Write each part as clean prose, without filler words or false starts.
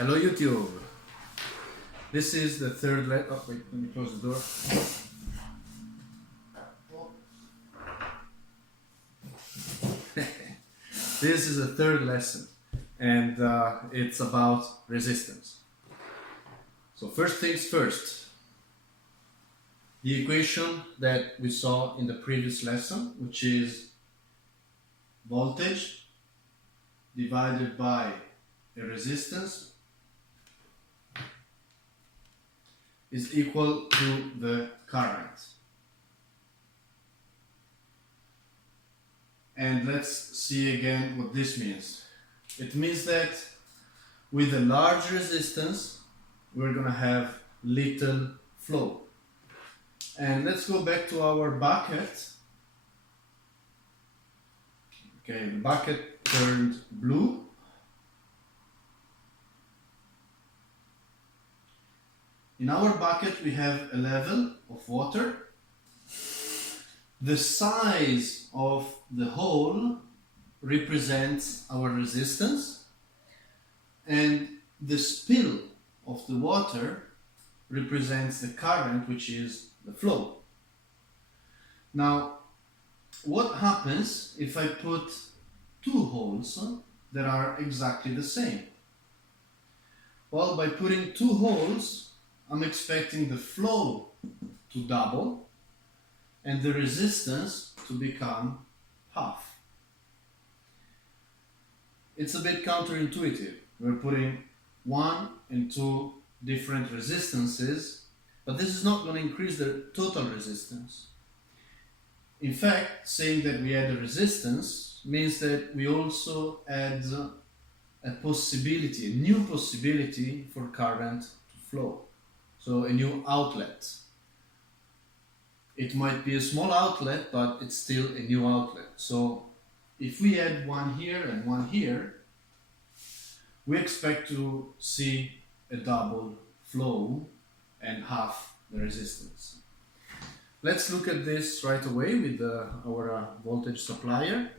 Hello YouTube. This is the third oh wait, let me close the door. This is the third lesson and it's about resistance. So first things first, the equation that we saw in the previous lesson, which is voltage divided by a resistance, is equal to the current. And let's see again what this means. It means that with a large resistance, we're going to have little flow. And let's go back to our bucket. Okay, the bucket turned blue. In our bucket we have a level of water. The size of the hole represents our resistance, and the spill of the water represents the current, which is the flow. Now, what happens if I put two holes that are exactly the same? Well, by putting two holes, I'm expecting the flow to double and the resistance to become half. It's a bit counterintuitive. We're putting one and two different resistances, but this is not going to increase the total resistance. In fact, saying that we add a resistance means that we also add a possibility, a new possibility for current to flow. So a new outlet. It might be a small outlet, but it's still a new outlet. So if we add one here and one here, we expect to see a double flow and half the resistance. Let's look at this right away with our voltage supplier.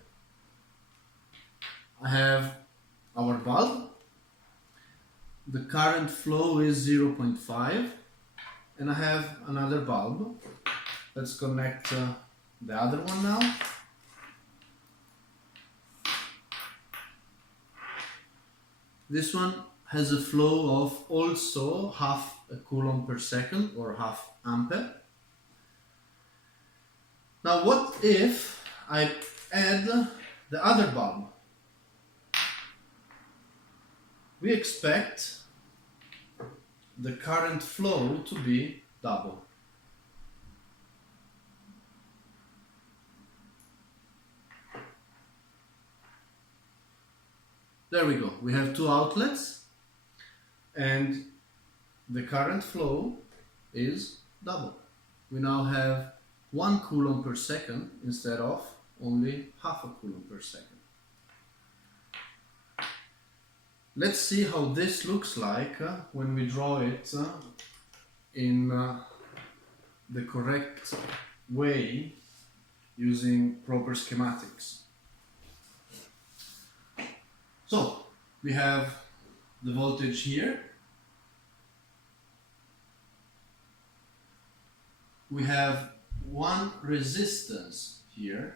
I have our bulb. The current flow is 0.5, and I have another bulb. Let's connect the other one now. This one has a flow of also half a coulomb per second, or half ampere. Now what if I add the other bulb? We expect the current flow to be double. There we go. We have two outlets and the current flow is double. We now have 1 coulomb per second instead of only half a coulomb per second. Let's see how this looks like when we draw it in the correct way using proper schematics. So we have the voltage here. We have one resistance here.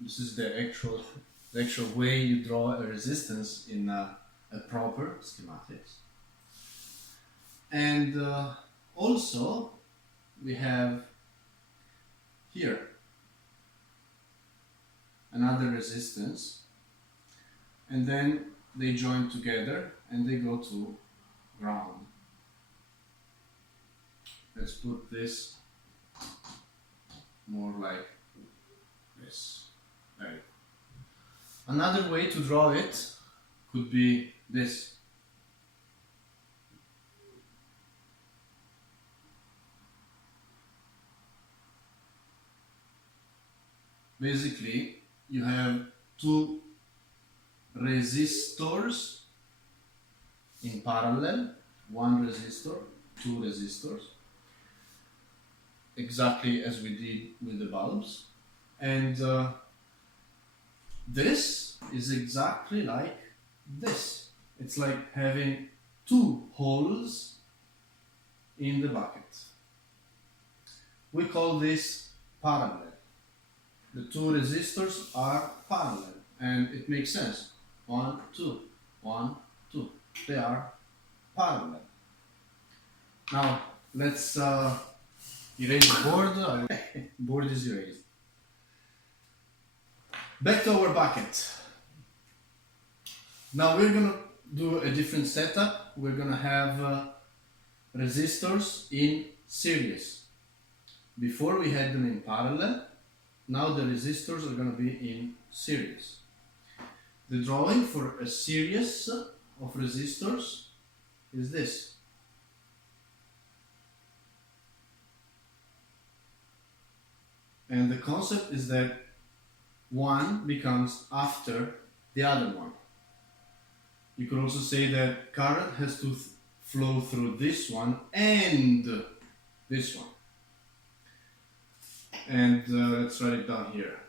This is the actual way you draw a resistance in a proper schematics. And also we have here another resistance, and then they join together and they go to ground. Let's put this more like this. There you go. Another way to draw it could be this. Basically, you have two resistors in parallel, one resistor, two resistors, exactly as we did with the bulbs, and this is exactly like this. It's like having two holes in the bucket. We call this parallel. The two resistors are parallel, and it makes sense. 1, 2, 1, 2. They are parallel. Now let's erase the board. Board is erased. Back to our bucket. Now we're gonna do a different setup. We're gonna have resistors in series. Before we had them in parallel. Now the resistors are gonna be in series. The drawing for a series of resistors is this. And the concept is that one becomes after the other one. You could also say that current has to flow through this one and this one. And let's write it down here.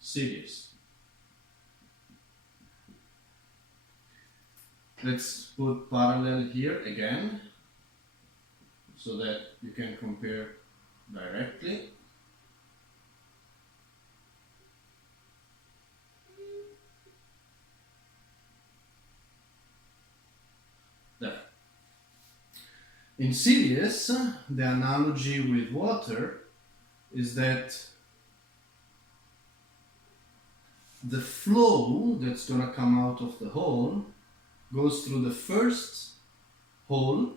Series. Let's put parallel here again so that you can compare directly. There. In series, the analogy with water is that the flow that's going to come out of the hole goes through the first hole,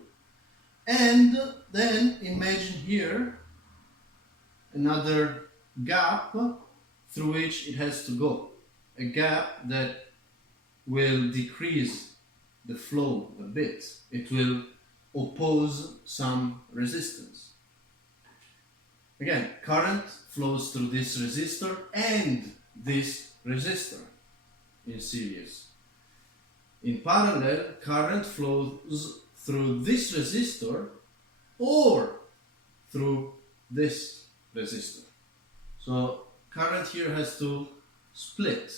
and then imagine here another gap through which it has to go. A gap that will decrease the flow a bit. It will oppose some resistance. Again, current flows through this resistor and this resistor in series. In parallel, current flows through this resistor or through this resistor. So current here has to split.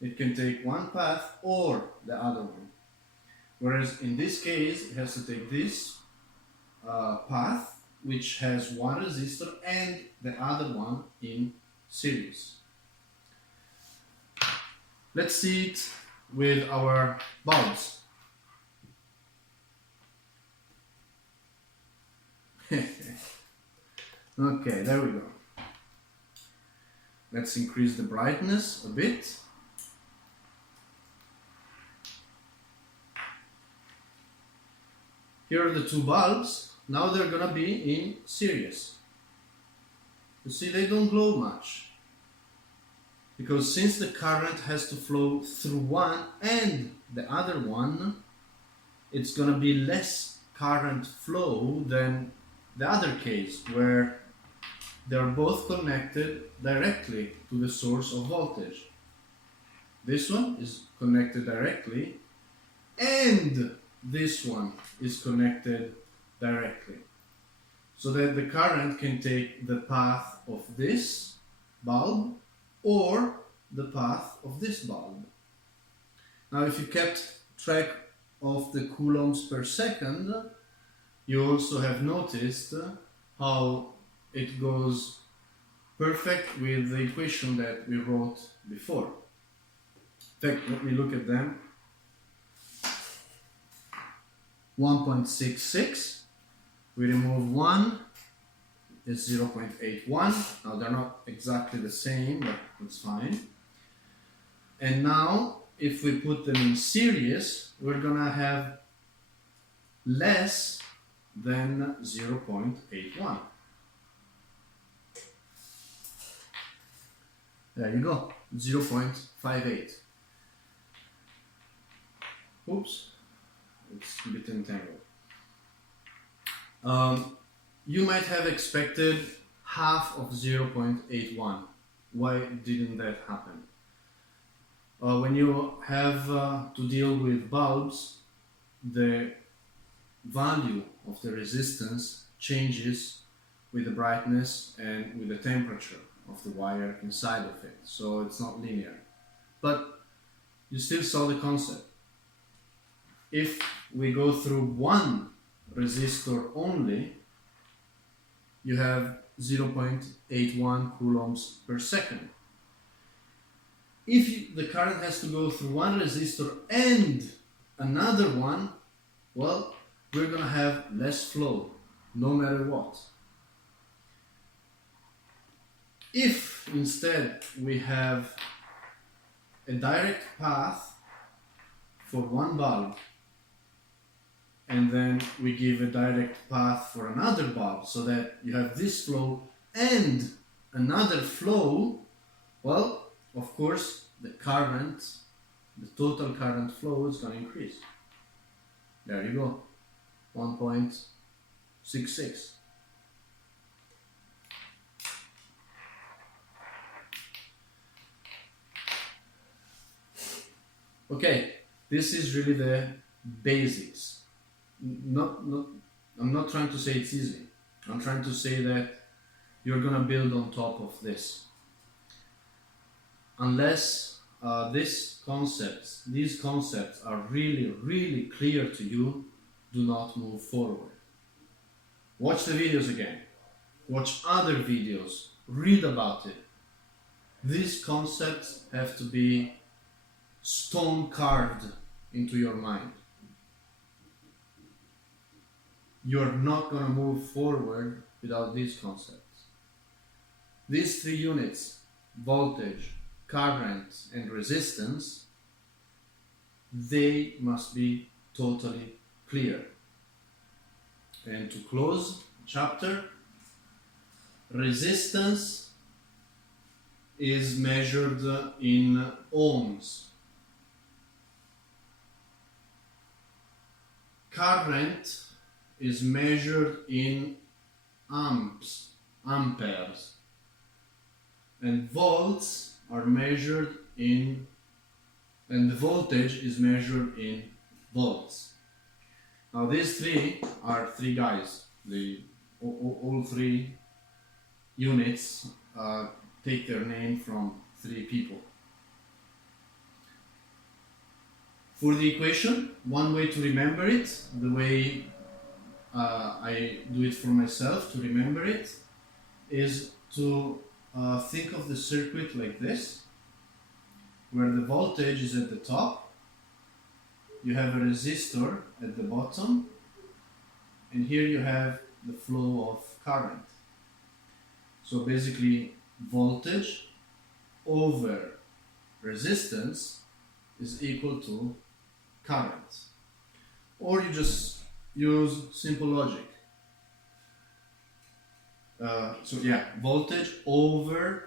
It can take one path or the other one. Whereas in this case, it has to take this path, which has one resistor and the other one in series. Let's see it with our bulbs. Okay, there we go. Let's increase the brightness a bit. Here are the two bulbs. Now they're gonna be in series. You see, they don't glow much. Because since the current has to flow through one and the other one, it's gonna be less current flow than the other case, where they're both connected directly to the source of voltage. This one is connected directly, and this one is connected directly. So that the current can take the path of this bulb or the path of this bulb. Now, if you kept track of the coulombs per second, you also have noticed how it goes perfect with the equation that we wrote before. In fact, let me look at them. 1.66, we remove 1, is 0.81. Now they're not exactly the same, but that's fine. And now, if we put them in series, we're gonna have less than 0.81. There you go, 0.58. Oops, it's a bit entangled. You might have expected half of 0.81. Why didn't that happen? When you have to deal with bulbs, the value of the resistance changes with the brightness and with the temperature of the wire inside of it. So it's not linear. But you still saw the concept. if we go through one resistor only, you have 0.81 coulombs per second. If the current has to go through one resistor and another one, well, we're going to have less flow, no matter what. If instead we have a direct path for one bulb, and then we give a direct path for another bulb, so that you have this flow and another flow, well, of course, the current, the total current flow is going to increase. There you go, 1.66. Okay, this is really the basics. I'm not trying to say it's easy. I'm trying to say that you're gonna build on top of this. Unless these concepts are really clear to you, do not move forward. Watch the videos again. Watch other videos. Read about it. These concepts have to be stone carved into your mind. You're not going to move forward without these concepts. These three units, voltage, current, and resistance, they must be totally clear. And to close the chapter, resistance is measured in ohms. Current is measured in amperes, and volts are measured in, and the voltage is measured in volts. Now these three are three guys. All three units take their name from three people. For the equation, one way to remember it, the way I do it for myself to remember it, is to think of the circuit like this, where the voltage is at the top, you have a resistor at the bottom, and here you have the flow of current. So basically, voltage over resistance is equal to current. Or you just use simple logic. Voltage over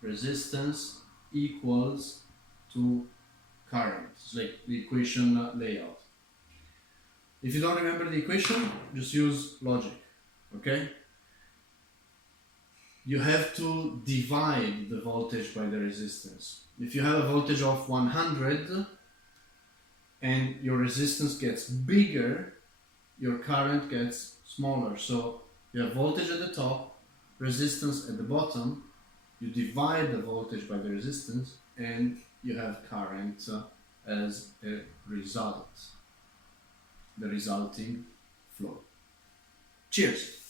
resistance equals to current. It's like the equation layout. If you don't remember the equation, just use logic, okay? You have to divide the voltage by the resistance. If you have a voltage of 100 and your resistance gets bigger, your current gets smaller. So you have voltage at the top, resistance at the bottom, you divide the voltage by the resistance, and you have current as a result, the resulting flow. Cheers!